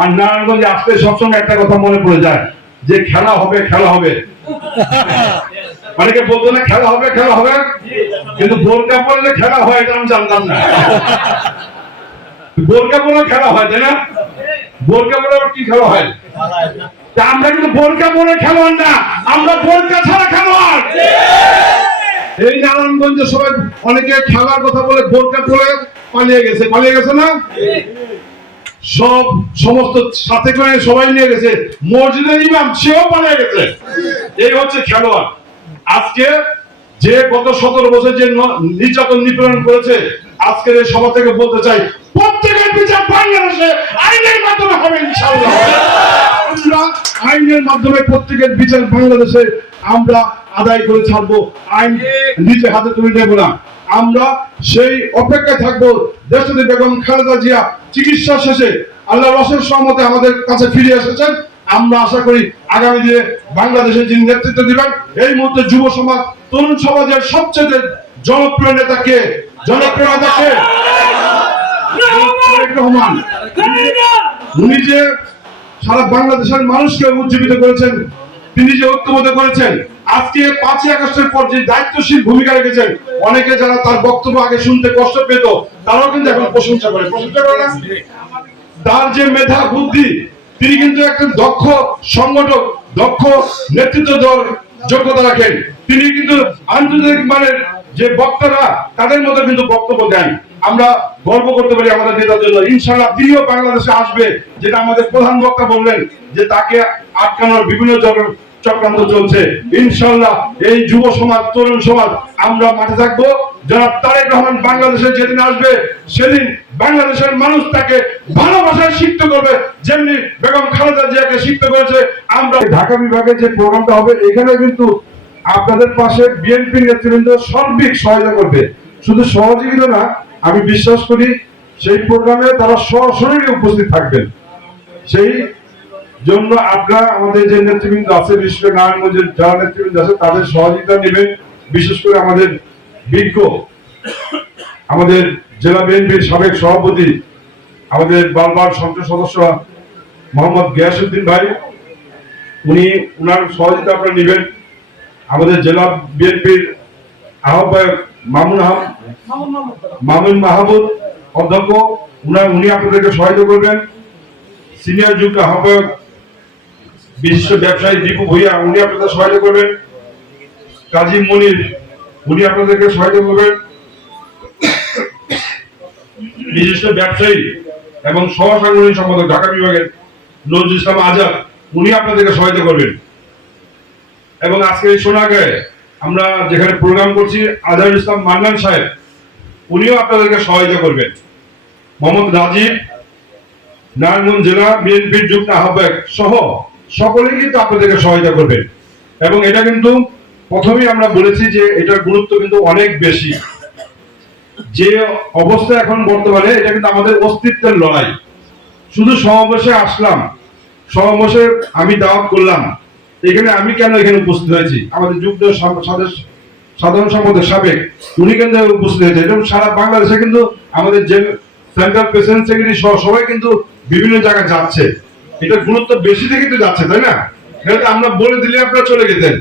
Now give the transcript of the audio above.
আর নারায়ণগঞ্জে আসতে সবসময় একটা কথা মনে পড়ে যায় যে খেলা হবে খেলা হবে। অনেকে বলতো না খেলা হবে খেলা হবে, কিন্তু বোরকা পরলে খেলা হয় এটা আমি জানতাম না। বোরকা পরে খেলা হয় তাই না? বোরকা পরে কি খেলা হয়? আমরা কিন্তু বোরকা পরে খেলোয়াড় না, আমরা বোরকা ছাড়া খেলোয়াড়। এই নারায়ণগঞ্জে সবাই অনেকে খেলার কথা বলে বোরকা পরে পালিয়ে গেছে না? সব সমস্ত সাথে করে সবাই নিয়ে গেছে, মসজিদের ইমাম সেও পালিয়ে গেছে। এই হচ্ছে খেলোয়াড়। আজকে যে গত 17 বছর যে নির্যাতন নিপীড়ন করেছে, আজকের এই সভা থেকে বলতে চাই প্রত্যেকের বিচার বাংলাদেশে আইনের মাধ্যমে হবে ইনশাআল্লাহ। আমরা আইনের মাধ্যমে প্রত্যেকের বিচার বাংলাদেশে আমরা আদায় করে ছাড়বো, আইন নিজে হাতে তুলে নেব না। আমরা সেই অপেক্ষায় থাকবো। দেশনেত্রী বেগম খালেদা জিয়া চিকিৎসা শেষে আল্লাহর অশেষ রহমতে আমাদের কাছে ফিরে এসেছেন। আমরা আশা করি আগামী দিনে বাংলাদেশের যিনি নেতৃত্ব দিবেন, এই মুহূর্তে যুব সমাজ তরুণ সমাজের সবচেয়ে জনপ্রিয় নেতা কে? তারেক রহমান। উনি যে সারা বাংলাদেশের মানুষকে উজ্জীবিত করেছেন, তিনি যে ঐক্যবদ্ধ করেছেন, আজকে 5ই আগস্টের পর যে দায়িত্বশীল ভূমিকা রেখেছেন, অনেকে যারা তার বক্তব্য আগে শুনতে কষ্ট পেত তারাও কিন্তু এখন প্রশংসা করে না? তার যে মেধা বুদ্ধি, তিনি কিন্তু একজন দক্ষ সংগঠক, দক্ষ নেতৃত্ব দেওয়ার যোগ্যতা রাখেন। তিনি কিন্তু আন্তর্জাতিক মানের যে বক্তারা তাদের মধ্যে কিন্তু বক্তব্য দেন। আমরা গর্ব করতে পারি আমাদের নেতার জন্য। ইনশাআল্লাহ তিনিও বাংলাদেশে আসবে, যেটা আমাদের প্রধান বক্তা বললেন যে তাকে আটকানোর বিভিন্ন চক্রান্ত চলছে। ইনশাআল্লাহ এই যুব সমাজ তরুণ সমাজ আমরা মাঠে থাকবো। জনাব তারেক রহমান বাংলাদেশে যেদিন আসবে সেদিন বাংলাদেশের মানুষ তাকে ভালোবাসায় শিক্ষিত করবে, যেমনি বেগম খালেদা জিয়াকে শিক্ষিত করেছে। আমরা ঢাকা বিভাগে যে প্রোগ্রামটা হবে, এখানে কিন্তু আপনাদের পাশে বিএনপি নেতৃবৃন্দ সার্বিক সহায়তা করবে। শুধু সহযোগিতা না, আমি বিশ্বাস করি সেই প্রোগ্রামে তারা সশরীরে উপস্থিত থাকবেন। সেই জন্য আপনারা আমাদের যে নেতৃবৃন্দ আছে, বিশেষ করে নারায়ণগঞ্জের যারা নেতৃবৃন্দ আছে তাদের সহযোগিতা নেবেন। বিশেষ করে আমাদের বিজ্ঞ আমাদের জেলা বিএনপির সাবেক সভাপতি, আমাদের বারবার সংসদ সদস্য মোহাম্মদ গিয়াসউদ্দিন ভাই, উনার সহযোগিতা আপনারা নেবেন। আমাদের জেলা বিএনপির আহ্বায়ক মামুন মাহমুদ অধ্যক্ষ, উনি আপনাদেরকে সহায়তা করবেন। সিনিয়র যুগ্ম আহ্বায়ক বিশিষ্ট ব্যবসায়ী দীপু ভূঁইয়া, উনি আপনাদের সহায়তা করবেন। কাজী মনির, উনি আপনাদেরকে সহায়তা করবেন। বিশিষ্ট ব্যবসায়ী এবং সহসাংগঠনিক সম্পাদক ঢাকা বিভাগের নজরুল ইসলাম আজাদ, উনি আপনাদেরকে সহায়তা করবেন। এবং আজকে এই সোনাগাঁয়ে আমরা যেখানে প্রোগ্রাম করছি, আজহারুল ইসলাম মান্নান সাহেব, উনিও আপনাদেরকে সহায়তা করবেন। মোহাম্মদ রাজীব, নারায়ণগঞ্জ জেলা বিএনপির যুগ্ম আহ্বায়ক সহ সকলেই কিন্তু আপনাদেরকে সহায়তা করবেন। এবং এটা কিন্তু প্রথমেই আমরা বলেছি যে এটার গুরুত্ব কিন্তু অনেক বেশি। যে অবস্থা এখন বর্তমানে, এটা কিন্তু আমাদের অস্তিত্বের লড়াই। শুধু সমাবেশে আসলাম, সমাবেশে আমি দাওয়াত করলাম, এখানে আমি কেন এখানে উপস্থিত হয়েছি, আমাদের যুগ্ম সাধারণ সম্পাদক সাবেক উনি কিন্তু উপস্থিত হয়েছে। এবং সারা বাংলাদেশে কিন্তু আমাদের যে সেন্ট্রাল প্রেসিডেন্ট সেক্রেটারি সহ সবাই কিন্তু বিভিন্ন জায়গায় যাচ্ছে। এটা গুরুত্ব বেশি থেকে তো যাচ্ছে, তাই না? আমরা বলে দিলে আপনারা চলে যেতেন।